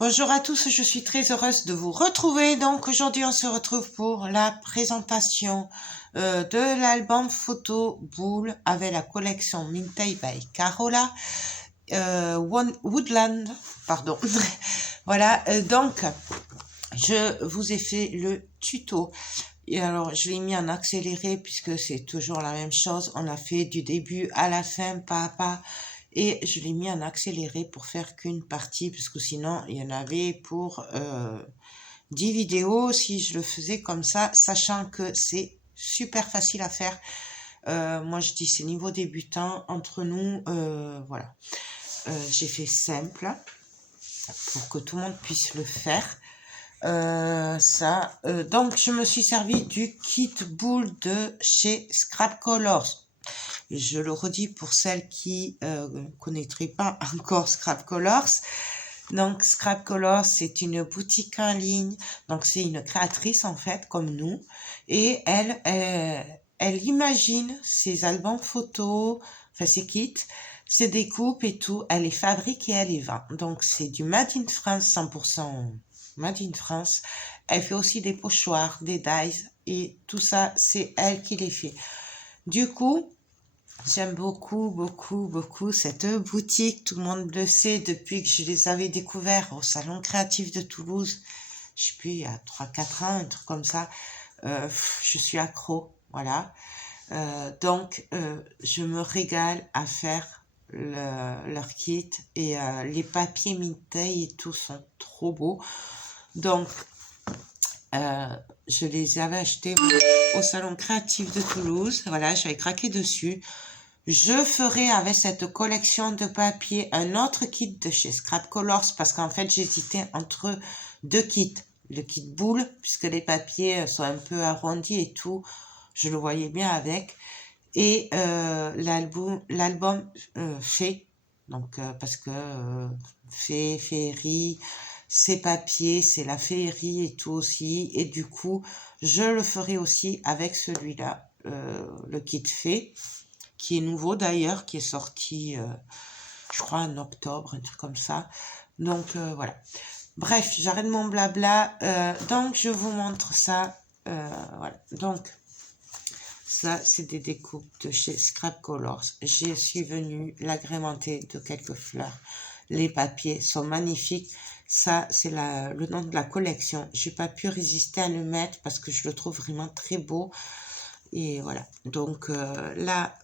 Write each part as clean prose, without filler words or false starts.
Bonjour à tous, je suis très heureuse de vous retrouver. Donc aujourd'hui on se retrouve pour la présentation de l'album photo Boule avec la collection Mintay by Carola Woodland, pardon. Voilà, donc je vous ai fait le tuto. Et alors je l'ai mis en accéléré puisque c'est toujours la même chose. On l'a fait du début à la fin, pas à pas. Et je l'ai mis en accéléré pour faire qu'une partie, parce que sinon, il y en avait pour 10 vidéos si je le faisais comme ça, sachant que c'est super facile à faire. Moi, je dis c'est niveau débutant, entre nous, voilà. J'ai fait simple pour que tout le monde puisse le faire. Donc, je me suis servi du kit boule de chez Scrap Colors. Je le redis pour celles qui ne connaîtraient pas encore Scrap Colors. Donc, Scrap Colors, c'est une boutique en ligne. Donc, c'est une créatrice, en fait, comme nous. Et elle imagine ses albums photos, enfin, ses kits, ses découpes et tout. Elle les fabrique et elle les vend. Donc, c'est du Made in France, 100% Made in France. Elle fait aussi des pochoirs, des dies. Et tout ça, c'est elle qui les fait. Du coup, j'aime beaucoup cette boutique. Tout le monde le sait depuis que je les avais découverts au Salon Créatif de Toulouse. Je sais plus, il y a 3-4 ans, un truc comme ça. Je suis accro, voilà. Donc, je me régale à faire leur kit. Et les papiers Mintay et tout sont trop beaux. Donc, je les avais achetés au Salon Créatif de Toulouse. Voilà, j'avais craqué dessus. Je ferai avec cette collection de papier un autre kit de chez Scrap Colors parce qu'en fait j'hésitais entre deux kits. Le kit boule, puisque les papiers sont un peu arrondis et tout, je le voyais bien avec. Et l'album fait, donc parce que féerie, c'est papier, c'est la féerie et tout aussi. Et du coup, je le ferai aussi avec celui-là, le kit fait qui est nouveau d'ailleurs, qui est sorti, je crois, en octobre, un truc comme ça. Donc, voilà. Bref, j'arrête mon blabla. Donc, je vous montre ça. Voilà. Donc, ça, c'est des découpes de chez Scrap Colors. Je suis venue l'agrémenter de quelques fleurs. Les papiers sont magnifiques. Ça, c'est le nom de la collection. J'ai pas pu résister à le mettre parce que je le trouve vraiment très beau. Et voilà. Donc là,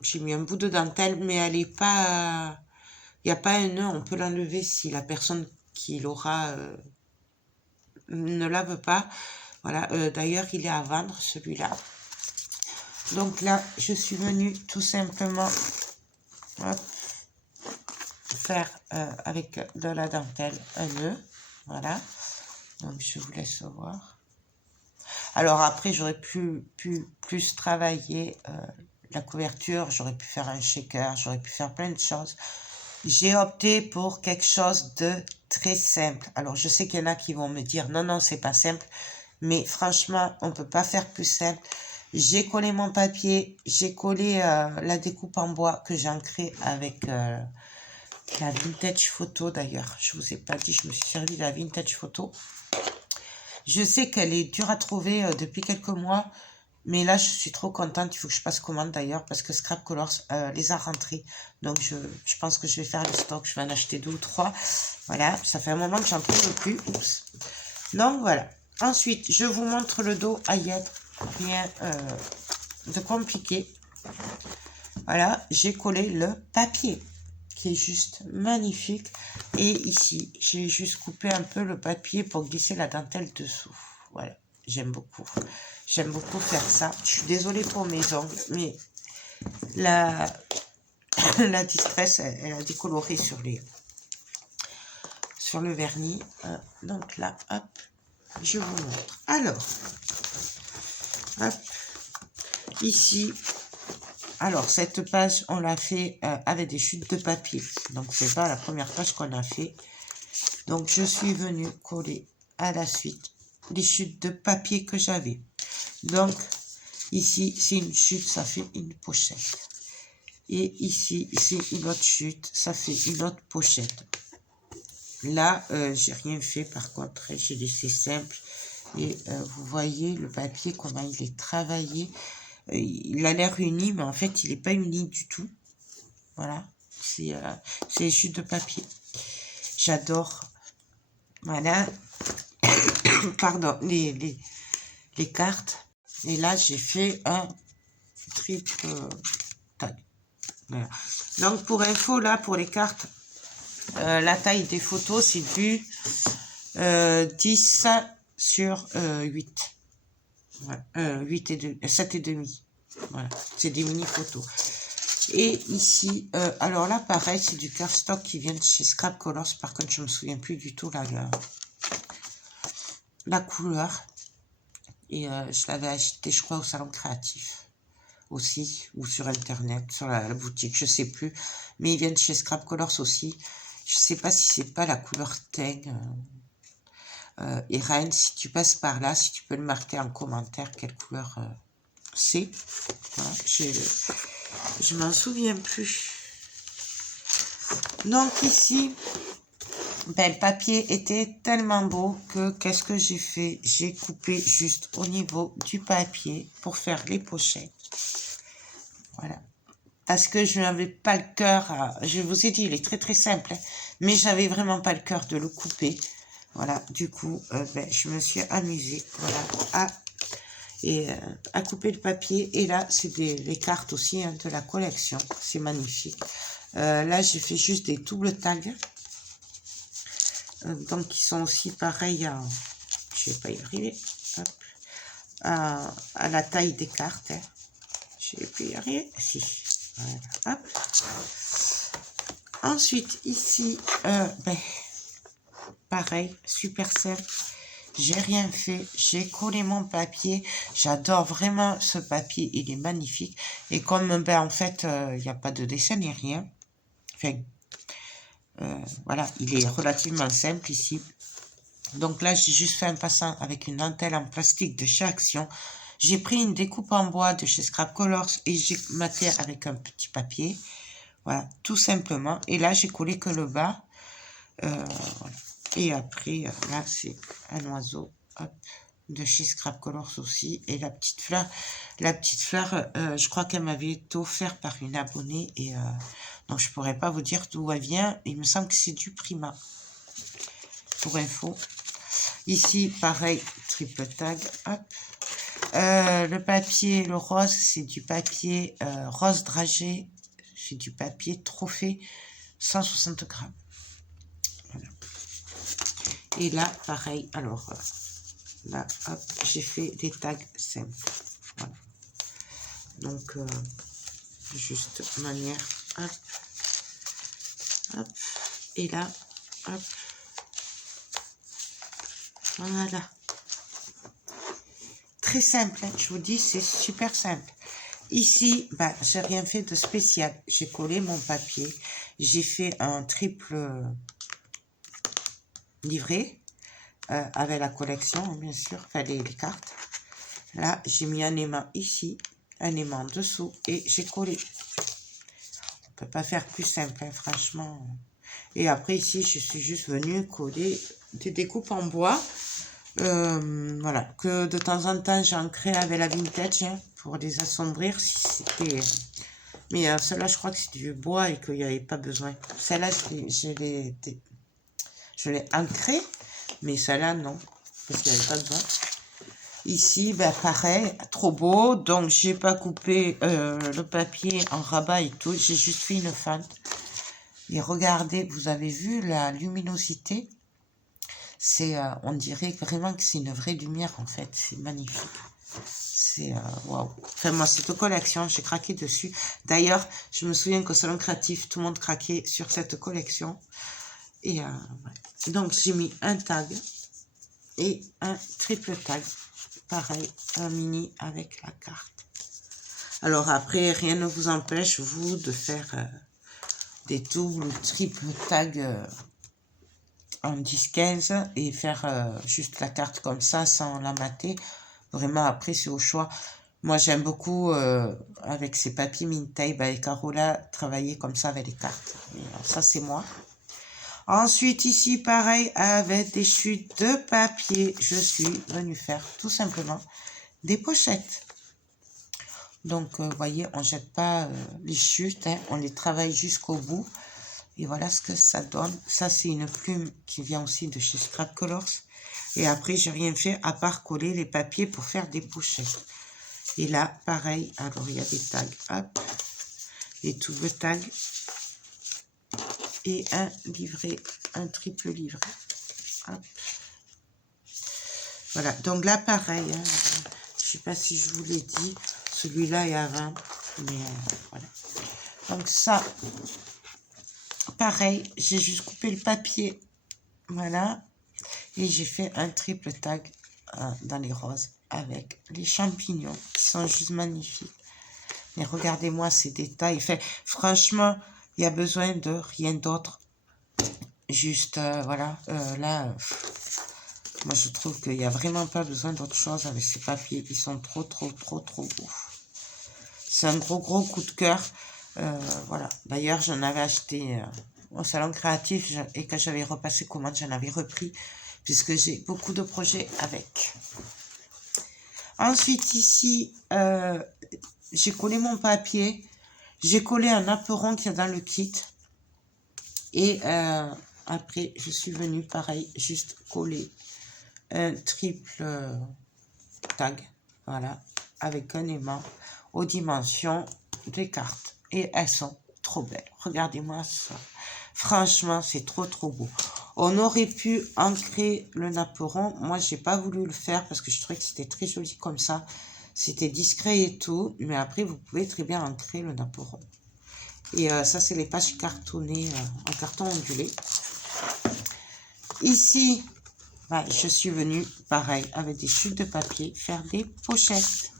j'ai mis un bout de dentelle, mais elle est pas... Il n'y a pas un nœud, on peut l'enlever si la personne qui l'aura ne la veut pas. Voilà, d'ailleurs, il est à vendre, celui-là. Donc là, je suis venue tout simplement hop, faire avec de la dentelle un nœud. Voilà. Donc, je vous laisse voir. Alors après, j'aurais pu plus travailler la couverture, j'aurais pu faire un shaker, j'aurais pu faire plein de choses. J'ai opté pour quelque chose de très simple. Alors je sais qu'il y en a qui vont me dire non, non, c'est pas simple, mais franchement, on peut pas faire plus simple. J'ai collé mon papier, j'ai collé la découpe en bois que j'ai ancrée avec la vintage photo d'ailleurs. Je vous ai pas dit, je me suis servi de la vintage photo. Je sais qu'elle est dure à trouver depuis quelques mois, mais là, je suis trop contente. Il faut que je passe commande d'ailleurs parce que Scrap Colors les a rentrés. Donc, je pense que je vais faire le stock. Je vais en acheter 2 ou 3. Voilà, ça fait un moment que j'en trouve plus. Oups. Donc, voilà. Ensuite, je vous montre le dos Ayed. Rien de compliqué. Voilà, j'ai collé le papier qui est juste magnifique. Et ici, j'ai juste coupé un peu le papier pour glisser la dentelle dessous. Voilà, j'aime beaucoup. J'aime beaucoup faire ça. Je suis désolée pour mes ongles, mais la distress, elle a décoloré sur le vernis. Donc là, hop, je vous montre. Alors, hop, ici, alors cette page, on l'a fait avec des chutes de papier. Donc, c'est pas la première page qu'on a fait. Donc, je suis venue coller à la suite les chutes de papier que j'avais. Donc, ici, c'est une chute, ça fait une pochette. Et ici, c'est une autre chute, ça fait une autre pochette. Là, j'ai rien fait par contre, hein, j'ai laissé simple. Et vous voyez le papier, comment il est travaillé. Il a l'air uni, mais en fait, il n'est pas uni du tout. Voilà, c'est juste de papier. J'adore. Voilà. Pardon, les cartes. Et là, j'ai fait un triple tag. Voilà. Donc, pour info, là, pour les cartes, la taille des photos, c'est du 10 sur 8. Voilà. 8 et 2, 7 et demi. Voilà, c'est des mini photos. Et ici, alors là, pareil, c'est du cardstock qui vient de chez Scrap Colors. Par contre, je me souviens plus du tout la couleur. Et je l'avais acheté, je crois, au Salon Créatif aussi, ou sur Internet, sur la boutique, je sais plus. Mais ils viennent chez Scrap Colors aussi. Je sais pas si c'est pas la couleur Teng. Et Rennes, si tu passes par là, si tu peux le marquer en commentaire, quelle couleur c'est. Voilà, je m'en souviens plus. Donc ici, ben, le papier était tellement beau que qu'est-ce que j'ai fait? J'ai coupé juste au niveau du papier pour faire les pochettes. Voilà. Parce que je n'avais pas le cœur, je vous ai dit, il est très très simple, hein, mais j'avais vraiment pas le cœur de le couper. Voilà, du coup, ben, je me suis amusée, voilà, à couper le papier. Et là, c'est les cartes aussi, hein, de la collection. C'est magnifique. Là, j'ai fait juste des doubles tags. Donc, ils sont aussi pareils je vais pas y arriver. Hop, à la taille des cartes. Hein. Je vais plus y arriver. Si. Voilà, hop. Ensuite, ici, ben, pareil, super simple. J'ai rien fait, j'ai collé mon papier. J'adore vraiment ce papier, il est magnifique. Et comme, ben, en fait, il n'y a pas de dessin ni rien. Enfin, voilà, il est relativement simple ici. Donc là, j'ai juste fait un passant avec une dentelle en plastique de chez Action. J'ai pris une découpe en bois de chez Scrap Colors et j'ai maté avec un petit papier. Voilà, tout simplement. Et là, j'ai collé que le bas. Voilà. Et après, là, c'est un oiseau, hop, de chez Scrap Colors aussi. Et la petite fleur, je crois qu'elle m'avait été offerte par une abonnée. Et donc, je pourrais pas vous dire d'où elle vient. Il me semble que c'est du Prima, pour info. Ici, pareil, triple tag, hop. Le papier, le rose, c'est du papier rose dragé. C'est du papier trophée, 160 grammes. Voilà. Et là, pareil, alors, là, hop, j'ai fait des tags simples. Voilà. Donc, juste manière, hop, hop, et là, hop, voilà. Très simple, hein, je vous dis, c'est super simple. Ici, bah, j'ai rien fait de spécial. J'ai collé mon papier. J'ai fait un triple livret avec la collection, bien sûr, enfin les cartes. Là, j'ai mis un aimant ici, un aimant dessous et j'ai collé. On peut pas faire plus simple, hein, franchement. Et après, ici, je suis juste venue coller des découpes en bois. Voilà, que de temps en temps, j'ancrais avec la vintage hein, pour les assombrir si c'était... Mais celle-là, je crois que c'est du bois et qu'il n'y avait pas besoin. Celle-là, je l'ai ancrée, mais celle-là, non, parce qu'il n'y avait pas besoin. Ici, ben, pareil, trop beau. Donc, j'ai pas coupé le papier en rabat et tout. J'ai juste fait une fente. Et regardez, vous avez vu la luminosité? C'est, on dirait vraiment que c'est une vraie lumière, en fait. C'est magnifique. C'est, waouh. Enfin, moi, cette collection, j'ai craqué dessus. D'ailleurs, je me souviens qu'au Salon Créatif, tout le monde craquait sur cette collection. Et, ouais. Donc, j'ai mis un tag et un triple tag. Pareil, un mini avec la carte. Alors après, rien ne vous empêche, vous, de faire des doubles ou triples tags en 10-15 et faire juste la carte comme ça, sans la mater. Vraiment, après, c'est au choix. Moi, j'aime beaucoup, avec ces papiers Mintape, avec Carola, travailler comme ça avec les cartes. Mais, ça, c'est moi. Ensuite, ici, pareil, avec des chutes de papier, je suis venue faire tout simplement des pochettes. Donc, vous voyez, on ne jette pas les chutes, hein, on les travaille jusqu'au bout. Et voilà ce que ça donne. Ça, c'est une plume qui vient aussi de chez Scrap Colors. Et après, j'ai rien fait à part coller les papiers pour faire des pochettes. Et là, pareil, alors il y a des tags, hop, des doubles tags. Et un livret, un triple livret. Hop. Voilà, donc là, pareil, hein, je ne sais pas si je vous l'ai dit, celui-là est à 20, mais voilà. Donc ça, pareil, j'ai juste coupé le papier, voilà, et j'ai fait un triple tag dans les roses avec les champignons qui sont juste magnifiques. Mais regardez-moi ces détails, enfin, franchement, il y a besoin de rien d'autre, juste, voilà, là... moi, je trouve qu'il n'y a vraiment pas besoin d'autre chose avec ces papiers. Ils sont trop beaux. C'est un gros coup de cœur. Voilà. D'ailleurs, j'en avais acheté au salon créatif et quand j'avais repassé commande, j'en avais repris puisque j'ai beaucoup de projets avec. Ensuite, ici, j'ai collé mon papier. J'ai collé un apperon qu'il y a dans le kit. Et après, je suis venue, pareil, juste coller un triple tag, voilà, avec un aimant aux dimensions des cartes. Et elles sont trop belles. Regardez-moi ça. Franchement, c'est trop beau. On aurait pu ancrer le napperon. Moi, j'ai pas voulu le faire parce que je trouvais que c'était très joli comme ça. C'était discret et tout. Mais après, vous pouvez très bien ancrer le napperon. Et ça, c'est les pages cartonnées en carton ondulé. Ici, je suis venue, pareil, avec des chutes de papier, faire des pochettes,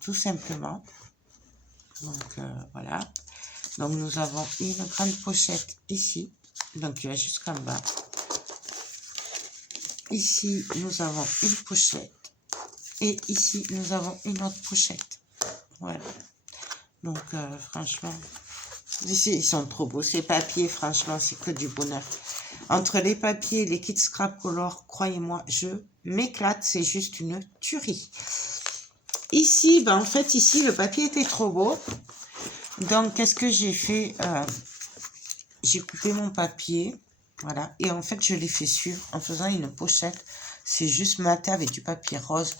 tout simplement. Donc, voilà. Donc, nous avons une grande pochette ici. Donc, il va jusqu'en bas. Ici, nous avons une pochette. Et ici, nous avons une autre pochette. Voilà. Donc, franchement, ici, ils sont trop beaux. Ces papiers, franchement, c'est que du bonheur. Entre les papiers et les kits Scrap Color, croyez-moi, je m'éclate. C'est juste une tuerie. Ici, en fait, ici, le papier était trop beau. Donc, qu'est-ce que j'ai fait? J'ai coupé mon papier. Voilà. Et en fait, je l'ai fait suivre en faisant une pochette. C'est juste maté avec du papier rose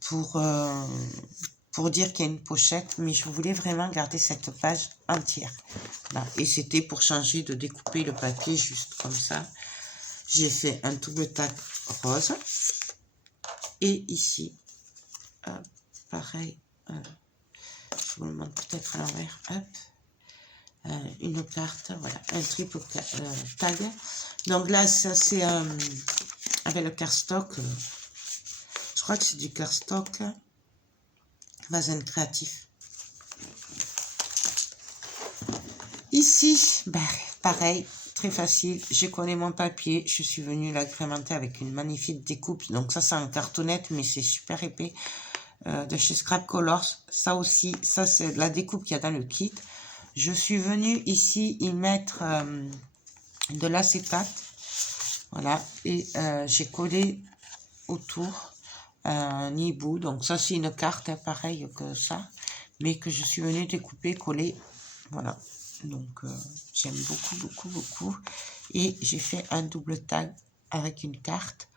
pour dire qu'il y a une pochette. Mais je voulais vraiment garder cette page entière. Voilà. Et c'était pour changer de découper le papier juste comme ça. J'ai fait un double tag rose. Et ici, pareil, je vous le montre peut-être à l'envers. Une carte, voilà, un triple tag. Donc là, ça c'est avec le cardstock. Je crois que c'est du cardstock Vazen Créatif. Ici, pareil, très facile. J'ai collé mon papier. Je suis venue l'agrémenter avec une magnifique découpe. Donc ça, c'est en cartonnette, mais c'est super épais. De chez Scrap Colors. Ça aussi, ça c'est la découpe qu'il y a dans le kit. Je suis venue ici y mettre de l'acétate. Voilà. Et j'ai collé autour un hibou. Donc ça, c'est une carte pareille que ça. Mais que je suis venue découper, coller. Voilà. Donc j'aime beaucoup. Et j'ai fait un double tag avec une carte.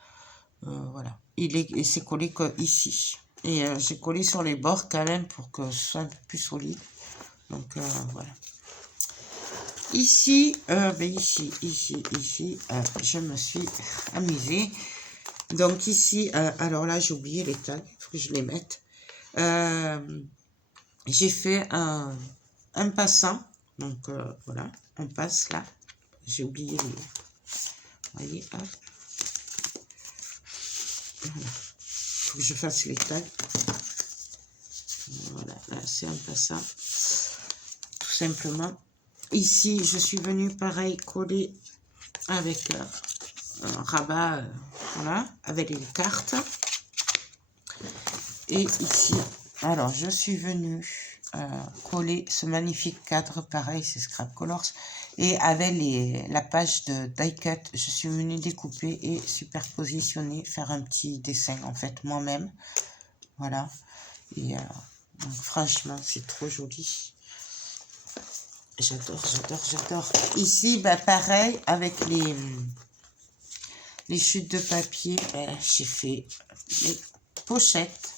Voilà. Il s'est collé que ici. Et j'ai collé sur les bords quand même pour que ce soit un peu plus solide. Donc voilà. Ici, ici, je me suis amusée. Donc ici, alors là, j'ai oublié les tags, il faut que je les mette. J'ai fait un passant. Donc voilà, on passe là. J'ai oublié les... Vous voyez, hop. Voilà. Faut que je fasse les tags. Voilà, là c'est un passant. Tout simplement. Ici, je suis venue pareil coller avec un rabat, voilà, avec les cartes. Et ici, alors je suis venue collé ce magnifique cadre, pareil, c'est Scrap Colors. Et avec la page de die cut, je suis venue découper et superpositionner, faire un petit dessin en fait moi-même. Voilà. Et donc, franchement, c'est trop joli. J'adore, j'adore, j'adore. Ici, bah, pareil, avec les chutes de papier, j'ai fait les pochettes.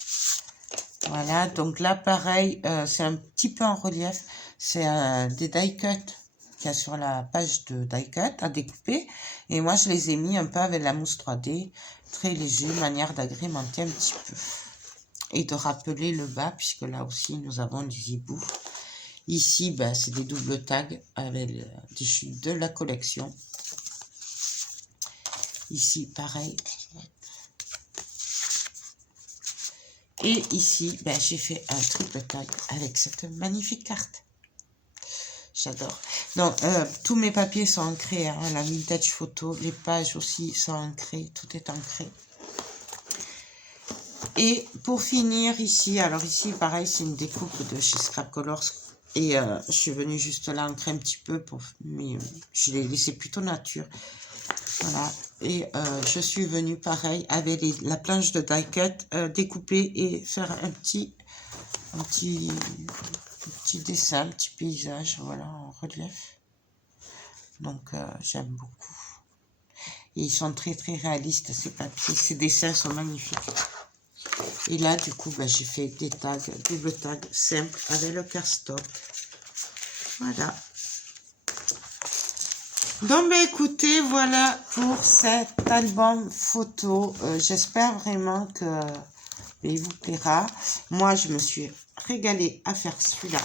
Voilà, donc là, pareil, c'est un petit peu en relief. C'est des die cut qu'il y a sur la page de die cut à découper. Et moi, je les ai mis un peu avec la mousse 3D, très léger, manière d'agrémenter un petit peu. Et de rappeler le bas, puisque là aussi, nous avons des hiboux. Ici, bah, c'est des doubles tags avec des chutes de la collection. Ici, pareil. Et ici, ben, j'ai fait un triple tag avec cette magnifique carte. J'adore. Donc, tous mes papiers sont ancrés. Hein, la vintage photo, les pages aussi sont ancrées. Tout est ancré. Et pour finir ici, alors ici, pareil, c'est une découpe de chez Scrap Colors. Et je suis venue juste là ancrer un petit peu, mais je l'ai laissé plutôt nature. Voilà. Et je suis venue pareil avec la planche de die cut, découper et faire un petit dessin, un petit paysage, voilà, en relief. Donc j'aime beaucoup. Et ils sont très très réalistes ces papiers, ces dessins sont magnifiques. Et là du coup bah, j'ai fait des tags, double tag simple avec le cardstock. Voilà. Donc, bah, écoutez, voilà pour cet album photo. J'espère vraiment que il vous plaira. Moi, je me suis régalée à faire celui-là.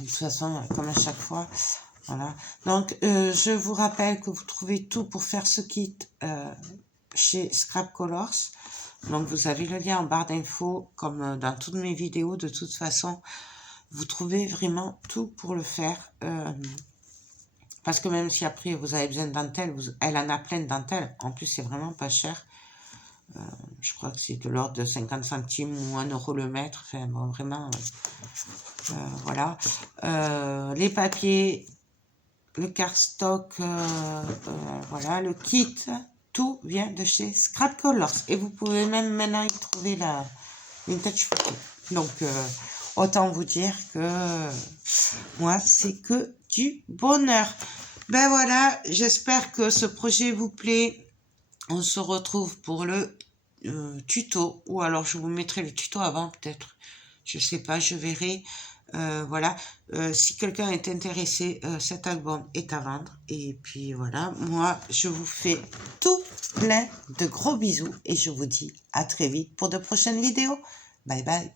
De toute façon, comme à chaque fois. Voilà. Donc, je vous rappelle que vous trouvez tout pour faire ce kit chez Scrap Colors. Donc, vous avez le lien en barre d'infos, comme dans toutes mes vidéos. De toute façon, vous trouvez vraiment tout pour le faire. Parce que même si après vous avez besoin de dentelle, elle en a plein de dentelles. En plus, c'est vraiment pas cher. Je crois que c'est de l'ordre de 50 centimes ou 1 euro le mètre. Enfin, bon, vraiment, voilà. Les papiers, le cardstock, voilà, le kit, tout vient de chez Scrap Colors. Et vous pouvez même maintenant y trouver la vintage photo. Donc, autant vous dire que moi, c'est que du bonheur. Ben voilà, j'espère que ce projet vous plaît. On se retrouve pour le tuto. Ou alors, je vous mettrai le tuto avant, peut-être. Je sais pas, je verrai. Voilà. Si quelqu'un est intéressé, cet album est à vendre. Et puis voilà, moi, je vous fais tout plein de gros bisous. Et je vous dis à très vite pour de prochaines vidéos. Bye bye.